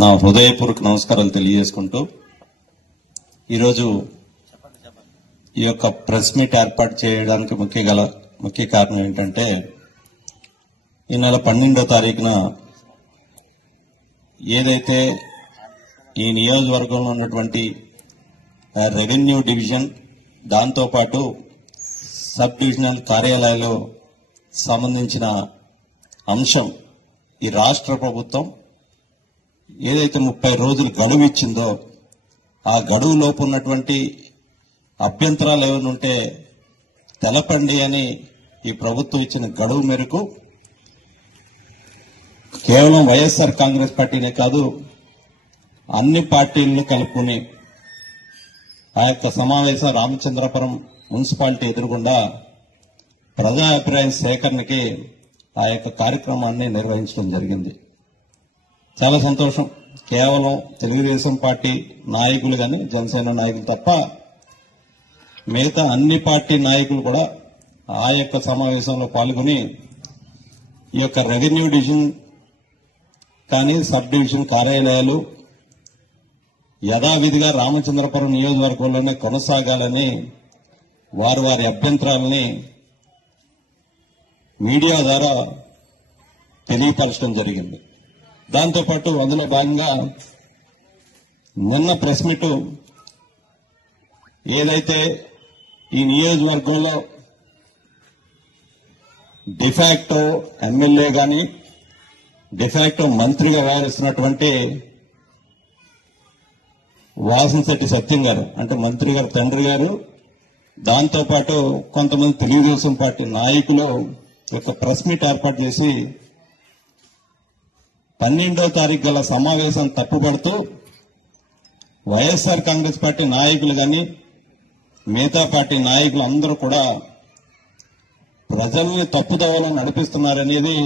నా హృదయపూర్వక నమస్కారాలు తెలియజేసుకుంటూ ఈరోజు ఈ యొక్క ప్రెస్ మీట్ ఏర్పాటు చేయడానికి ముఖ్య కారణం ఏంటంటే ఈ నెల 12వ తారీఖున ఏదైతే ఈ నియోజకవర్గంలో ఉన్నటువంటి రెవెన్యూ డివిజన్ దాంతోపాటు సబ్ డివిజనల్ కార్యాలయాల్లో సంబంధించిన అంశం ఈ రాష్ట్ర ప్రభుత్వం ఏదైతే 30 రోజులు గడువు ఇచ్చిందో ఆ గడువు లోపు ఉన్నటువంటి అభ్యంతరాలు ఏమైనా ఉంటే తెలపండి అని ఈ ప్రభుత్వం ఇచ్చిన గడువు మేరకు కేవలం వైఎస్ఆర్ కాంగ్రెస్ పార్టీనే కాదు అన్ని పార్టీలను కలుపుకుని ఆ యొక్క సమావేశం రామచంద్రపురం మున్సిపాలిటీ ఎదురుగుండా ప్రజా అభిప్రాయం సేకరణకి ఆ యొక్క కార్యక్రమాన్ని నిర్వహించడం జరిగింది. చాలా సంతోషం. కేవలం తెలుగుదేశం పార్టీ నాయకులు కానీ జనసేన నాయకులు తప్ప మిగతా అన్ని పార్టీ నాయకులు కూడా ఆ యొక్క సమావేశంలో పాల్గొని ఈ యొక్క రెవెన్యూ డివిజన్ కానీ సబ్ డివిజన్ కార్యాలయాలు యథావిధిగా రామచంద్రపురం నియోజకవర్గంలోనే కొనసాగాలని వారి అభ్యంతరాలని మీడియా ద్వారా తెలియపరచడం జరిగింది. దాంతోపాటు అందులో భాగంగా నిన్న ప్రెస్ మీట్ ఏదైతే ఈ నియోజకవర్గంలో డిఫాక్టో ఎమ్మెల్యే కానీ డిఫాక్టో మంత్రిగా వ్యవహరిస్తున్నటువంటి వాసనశెట్టి సత్యం గారు అంటే మంత్రి గారు తండ్రి గారు దాంతోపాటు కొంతమంది తెలుగుదేశం పార్టీ నాయకులు ఒక ప్రెస్ మీట్ ఏర్పాటు చేసి 12వ తారీఖు గల సమావేశం తప్పుపడుతూ వైఎస్ఆర్ కాంగ్రెస్ పార్టీ నాయకులు కానీ మిగతా పార్టీ నాయకులు అందరూ కూడా ప్రజల్ని తప్పుదోవలో నడిపిస్తున్నారనేది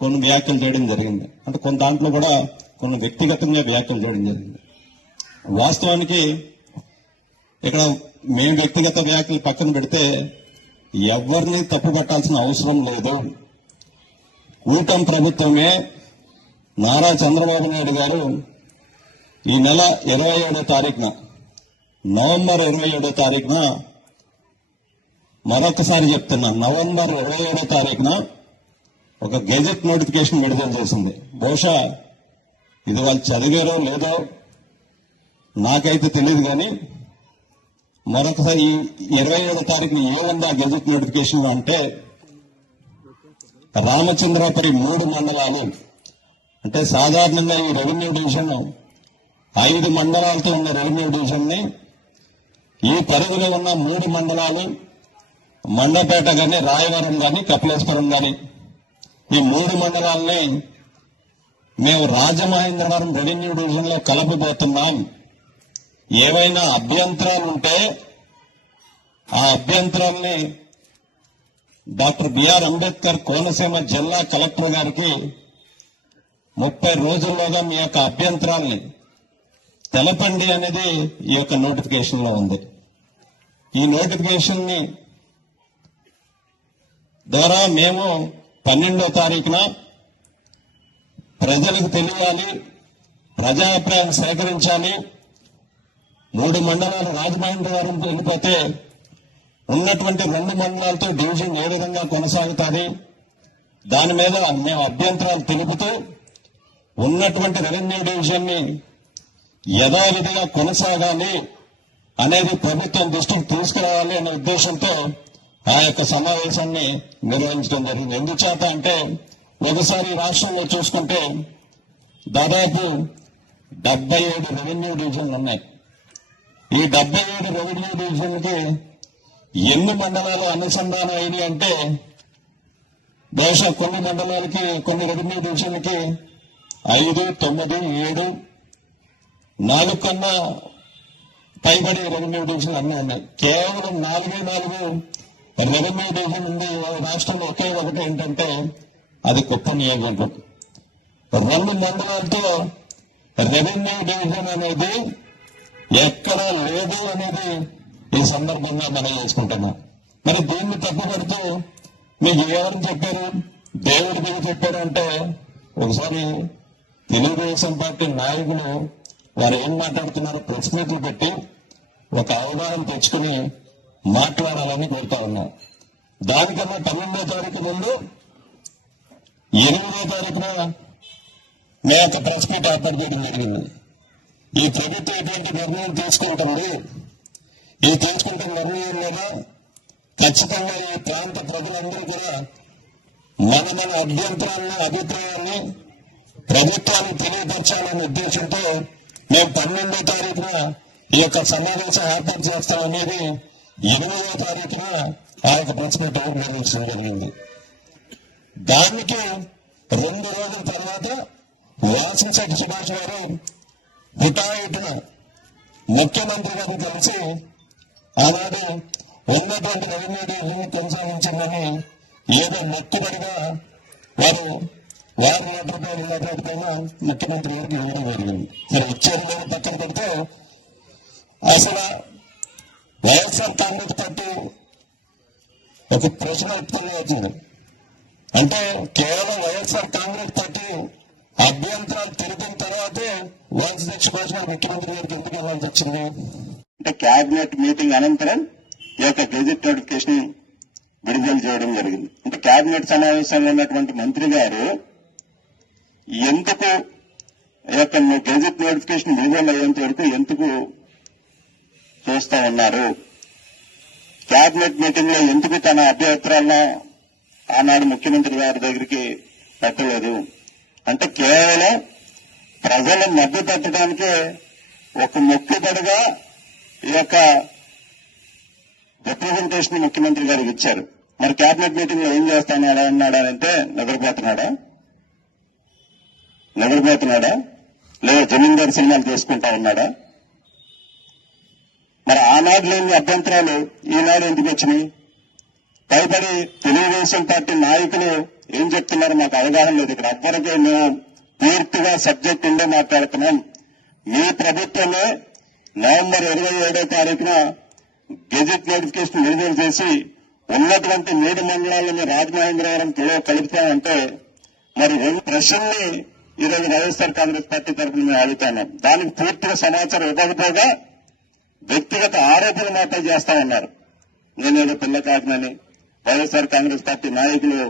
కొన్ని వ్యాఖ్యలు చేయడం జరిగింది. అంటే కొన్ని దాంట్లో కూడా కొన్ని వ్యక్తిగతంగా వ్యాఖ్యలు చేయడం జరిగింది. వాస్తవానికి ఇక్కడ మేము వ్యక్తిగత వ్యాఖ్యలు పక్కన పెడితే ఎవరిని తప్పు పట్టాల్సిన అవసరం లేదు. కూటమి ప్రభుత్వమే నారా చంద్రబాబు నాయుడు గారు ఈ నెల 27వ తారీఖున నవంబర్ 27వ తారీఖున మరొకసారి చెప్తున్నా నవంబర్ 27వ తారీఖున ఒక గెజెట్ నోటిఫికేషన్ విడుదల చేసింది. బహుశా ఇది వాళ్ళు చదివారో లేదో నాకైతే తెలియదు కానీ మరొకసారి ఈ 27వ తారీఖున ఏముంది ఆ గెజెట్ నోటిఫికేషన్ అంటే రామచంద్రపురం 3 మండలాలు అంటే సాధారణంగా ఈ రెవెన్యూ డివిజన్ 5 మండలాలతో ఉన్న రెవెన్యూ డివిజన్ ని ఈ పరిధిలో ఉన్న 3 మండలాలు మండపేట గాని రాయవరం గాని కపిలేశ్వరం గాని ఈ 3 మండలాలని మేము రాజమహేంద్రవరం రెవెన్యూ డివిజన్ లో కలపబోతున్నాం. ఏవైనా అభ్యంతరాలు ఉంటే ఆ అభ్యంతరాల్ని డాక్టర్ బిఆర్ అంబేద్కర్ కోనసీమ జిల్లా కలెక్టర్ గారికి 30 రోజుల్లోగా మీ యొక్క అభ్యంతరాల్ని తెలపండి అనేది ఈ యొక్క నోటిఫికేషన్ లో ఉంది. ఈ నోటిఫికేషన్ ని ద్వారా మేము 12వ తారీఖున ప్రజలకు తెలియాలి, ప్రజాభిప్రాయం సేకరించాలి. 3 మండలాలు రాజమహేంద్రవరం వెళ్ళిపోతే ఉన్నటువంటి 2 మండలాలతో డివిజన్ ఏ విధంగా కొనసాగుతుంది దాని మీద మేము అభ్యంతరాలు తెలుపుతూ ఉన్నటువంటి రెవెన్యూ డివిజన్ ని యథావిధిగా కొనసాగాలి అనేది ప్రభుత్వం దృష్టికి తీసుకురావాలి అనే ఉద్దేశంతో ఆ యొక్క సమావేశాన్ని నిర్వహించడం జరిగింది. ఎందుచేత అంటే ఒకసారి రాష్ట్రంలో చూసుకుంటే దాదాపు 77 రెవెన్యూ డివిజన్లు ఉన్నాయి. ఈ 77 రెవెన్యూ డివిజన్లకి ఎన్ని మండలాలు అనుసంధానం అయినాయి అంటే బహుశా కొన్ని మండలాలకి కొన్ని రెవెన్యూ డివిజన్లకి 5, 9, 7, 4 కన్నా పైబడి రెవెన్యూ డివిజన్లు అన్నీ ఉన్నాయి. కేవలం 4 రెవెన్యూ డివిజన్ ఉంది రాష్ట్రంలో. ఒకే ఒకటి ఏంటంటే అది కుప్ప నియోజకవర్గం. 2 మండలాలతో రెవెన్యూ డివిజన్ అనేది ఎక్కడా లేదు అనేది ఈ సందర్భంగా మనం చేసుకుంటున్నాం. మరి దీన్ని తప్పుపడుతూ మీకు ఎవరు చెప్పారు, దేవుడి మీద చెప్పారు అంటే ఒకసారి తెలుగుదేశం పార్టీ నాయకులు వారు ఏం మాట్లాడుతున్నారో ప్రెస్ మీట్లు పెట్టి ఒక అవగాహన తెచ్చుకుని మాట్లాడాలని కోరుతా ఉన్నాం. దానికన్నా 12వ తారీఖు ముందు 8వ తారీఖున మేము ఒక ప్రెస్ మీట్ ఏర్పాటు చేయడం జరిగింది. ఈ ప్రభుత్వం ఎటువంటి నిర్ణయం తీసుకుంటుంది, ఈ తీసుకుంటున్న నిర్ణయం మీద ఖచ్చితంగా ఈ ప్రాంత ప్రజలందరూ కూడా మన అభ్యంతరాన్ని అభిప్రాయాన్ని ప్రభుత్వానికి తెలియపరచాలనే ఉద్దేశంతో మేము 12వ తారీఖున ఈ యొక్క సమావేశం ఏర్పాటు చేస్తామనేది 8వ తారీఖున ఆ యొక్క ప్రెస్ మీట్ నిర్వహించడం జరిగింది. దానికి 2 రోజుల తర్వాత వాసంశెట్టి సుభాష్ గారు హుటాహుటిన ముఖ్యమంత్రి గారిని కలిసి ఆనాడు ఉన్నటువంటి రెవెన్యూ డివిజన్ కొనసాగించిందని ఏదో మొక్కుబడిగా వారి మాట్లాడిపోయిన ముఖ్యమంత్రి గారికి ఇవ్వడం జరిగింది. సరే వచ్చేది నేను పక్కన పెడితే అసలు వైఎస్ఆర్ కాంగ్రెస్ పార్టీ ఒక ప్రశ్న ఉత్పన్నం అవుతుంది. అంటే కేవలం వైఎస్ఆర్ కాంగ్రెస్ పార్టీ అభ్యంతరాలు తెలిపిన తర్వాతే వాసంశెట్టి సుభాష్ గారు ముఖ్యమంత్రి గారికి ఎందుకు వెళ్ళాల్సి వచ్చింది అంటే కేబినెట్ మీటింగ్ అనంతరం ఈ యొక్క గెజిట్ నోటిఫికేషన్ విడుదల చేయడం జరిగింది. అంటే కేబినెట్ సమావేశంలో ఉన్నటువంటి మంత్రి గారు ఎందుకు ఈ యొక్క గెజిట్ నోటిఫికేషన్ విడుదల అయ్యేంత వరకు ఎందుకు చూస్తా ఉన్నారు, కేబినెట్ మీటింగ్ లో ఎందుకు తన అభ్యంతరాలను ఆనాడు ముఖ్యమంత్రి గారి దగ్గరికి పెట్టలేదు అంటే కేవలం ప్రజల మద్దతు పెట్టడానికే ఒక మొక్కుబడిగా ఈ యొక్క రిప్రజెంటేషన్ ముఖ్యమంత్రి గారికి ఇచ్చారు. మరి కేబినెట్ మీటింగ్ లో ఏం చేస్తాడా అన్నాడంటే నిద్రపోతున్నాడా లేదా జమీందారు సినిమాలు తీసుకుంటా ఉన్నాడా? మరి ఆనాడు లేని అభ్యంతరాలు ఈనాడు ఎందుకు వచ్చినాయి? భయపడి తెలుగుదేశం పార్టీ నాయకులు ఏం చెప్తున్నారు మాకు అవగాహన లేదు. ఇక్కడ అప్పటికే మేము పూర్తిగా సబ్జెక్ట్ ఉండే మాట్లాడుతున్నాం. మీ ప్రభుత్వమే నవంబర్ 27వ తారీఖున గెజిట్ నోటిఫికేషన్ విడుదల చేసి ఉన్నటువంటి 3 మండలాలను రాజమహేంద్రవరం కలుపుతామంటే మరి 2 ప్రశ్నల్ని ఈరోజు వైఎస్ఆర్ కాంగ్రెస్ పార్టీ తరఫున మేము అడుగుతున్నాం. దానికి పూర్తిగా సమాచారం ఇవ్వకపోగా వ్యక్తిగత ఆరోపణలు మాత్రం చేస్తా ఉన్నారు. నేనేదో పిల్ల కాకినని వైఎస్ఆర్ కాంగ్రెస్ పార్టీ నాయకులు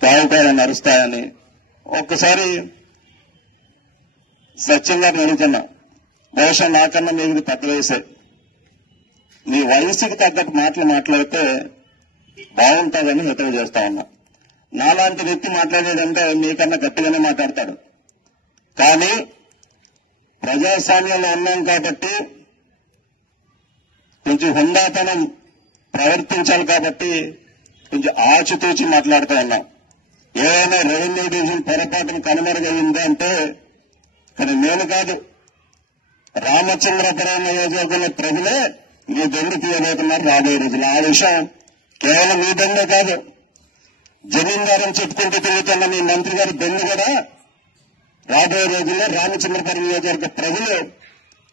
తాగుతారని అరుస్తాయని. ఒక్కసారి సత్యం గారిని అడుగుతున్నా, బహుశా నాకన్నా మీకు పెద్ద వయసే, నీ వయసుకి తగ్గట్టు మాటలు మాట్లాడితే బాగుంటుందని హితవు చేస్తా ఉన్నా. నాలాంటి వ్యక్తి మాట్లాడేదంటే మీకన్నా గట్టిగానే మాట్లాడతాడు. కానీ ప్రజాస్వామ్యంలో ఉన్నాం కాబట్టి కొంచెం హుందాతనం ప్రవర్తించాలి కాబట్టి కొంచెం ఆచితూచి మాట్లాడుతూ ఉన్నాం. ఏదైనా రెవెన్యూ డివిజన్ పొరపాటును కనుమరుగైంది అంటే కానీ నేను కాదు, రామచంద్రపురం నియోజకవర్గంలో ప్రజలే మీ దొంగ తీయబోతున్నారు రాబోయే రోజులు. ఆ విషయం కేవలం మీ దొంగ కాదు, జమీందారని చెప్పుకుంటూ తిరుగుతున్న మీ మంత్రి గారి దొంగ కూడా రాబోయే రోజుల్లో రామచంద్రపురం నియోజకవర్గ ప్రజలు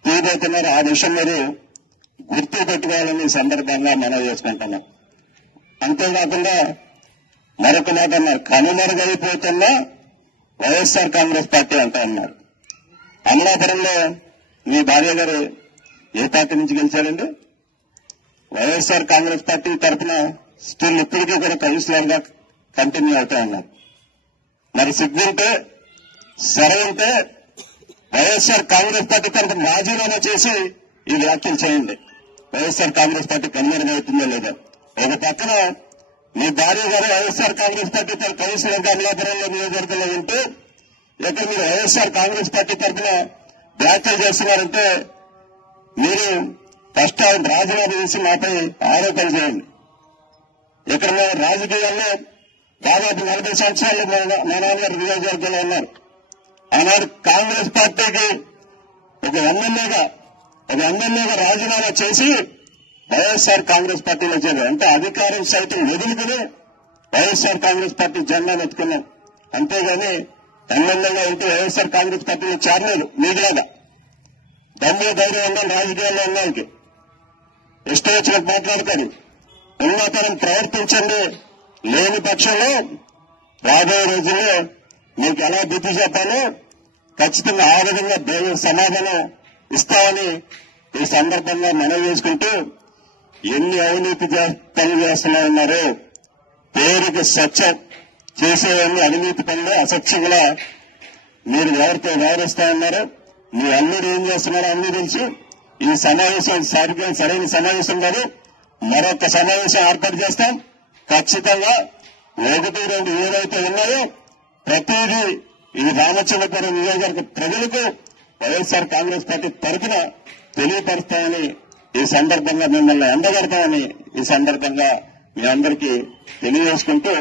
తీయబోతున్నారు. ఆ విషయం మీరు గుర్తు పెట్టుకోవాలని సందర్భంగా మనం చేసుకుంటున్నాం. అంతేకాకుండా మరొక మాట అన్నారు, కనుమరుగైపోతున్న వైఎస్ఆర్ కాంగ్రెస్ పార్టీ అంటా ఉన్నారు. అమలాపురంలో మీ భార్య గారు ఏ పార్టీ నుంచి గెలిచారండి? వైఎస్ఆర్ కాంగ్రెస్ పార్టీ తరఫున స్టిల్ ఇప్పటికీ కూడా కౌన్సిలర్ గా కంటిన్యూ అవుతా ఉన్నారు. మరి సిగ్గుంటే సరైతే వైఎస్ఆర్ కాంగ్రెస్ పార్టీ తరఫున రాజీనామా చేసి ఈ వ్యాఖ్యలు చేయండి. వైఎస్ఆర్ కాంగ్రెస్ పార్టీ కనుమరుగవుతుందో లేదో. ఒక పక్కన మీ భార్య గారు వైఎస్ఆర్ కాంగ్రెస్ పార్టీ కౌన్సిలర్ గా అమలాపురంలో నియోజకవర్గంలో ఉంటూ ఇక్కడ మీరు వైఎస్ఆర్ కాంగ్రెస్ పార్టీ తరఫున వ్యాఖ్యలు చేస్తున్నారంటే మీరు ఫస్ట్ రాజీనామా చేసి మాపై ఆరోపణలు చేయండి. ఇక్కడ మేము రాజకీయాల్లో దాదాపు 40 సంవత్సరాలు మా నాన్నగారు నియోజకవర్గంలో ఉన్నారు. ఆనాడు కాంగ్రెస్ పార్టీకి ఒక ఎమ్మెల్యేగా రాజీనామా చేసి వైఎస్ఆర్ కాంగ్రెస్ పార్టీలో చేరారు. అంటే అధికారం సైతం వదులుకుని వైఎస్ఆర్ కాంగ్రెస్ పార్టీ జెండాను ఎత్తుకున్నాం. అంతేగాని ఎమ్మెల్యేగా ఉంటే వైఎస్ఆర్ కాంగ్రెస్ పార్టీలో చేరలేదు. మీలాగా దమ్ము ధైర్యం ఉండాలి రాజకీయాల్లో ఉన్నానికి. ఇష్టం వచ్చినట్టు మాట్లాడతారు, ఉన్నతనం ప్రవర్తించండి. లేని పక్షంలో రాబోయే రోజుల్లో మీకు ఎలా బుద్ధి చెప్పాలో ఖచ్చితంగా ఆ విధంగా దేవుడి సమాధానం ఇస్తామని ఈ సందర్భంగా మనవి చేసుకుంటూ ఎన్ని అవినీతి పనులు చేస్తున్నా ఉన్నారో పేరుకి సత్యం చేసేవన్నీ అవినీతి పనులు అసత్యంగా మీరు ఎవరితో వ్యవహరిస్తా ఉన్నారో మీ అల్లుడు ఏం చేస్తున్నారో అన్ని తెలుసు. ఈ సమావేశం సరైన సమావేశం కాదు, మరొక సమావేశం ఏర్పాటు చేస్తాం. ఖచ్చితంగా 1-2 ఏదైతే ఉన్నాయో ప్రతిదీ ఈ రామచంద్రపురం నియోజకవర్గ ప్రజలకు వైఎస్ఆర్ కాంగ్రెస్ పార్టీ తరఫున తెలియపరుస్తామని ఈ సందర్భంగా మిమ్మల్ని ఎండగడతామని ఈ సందర్భంగా మీ అందరికీ తెలియజేసుకుంటూ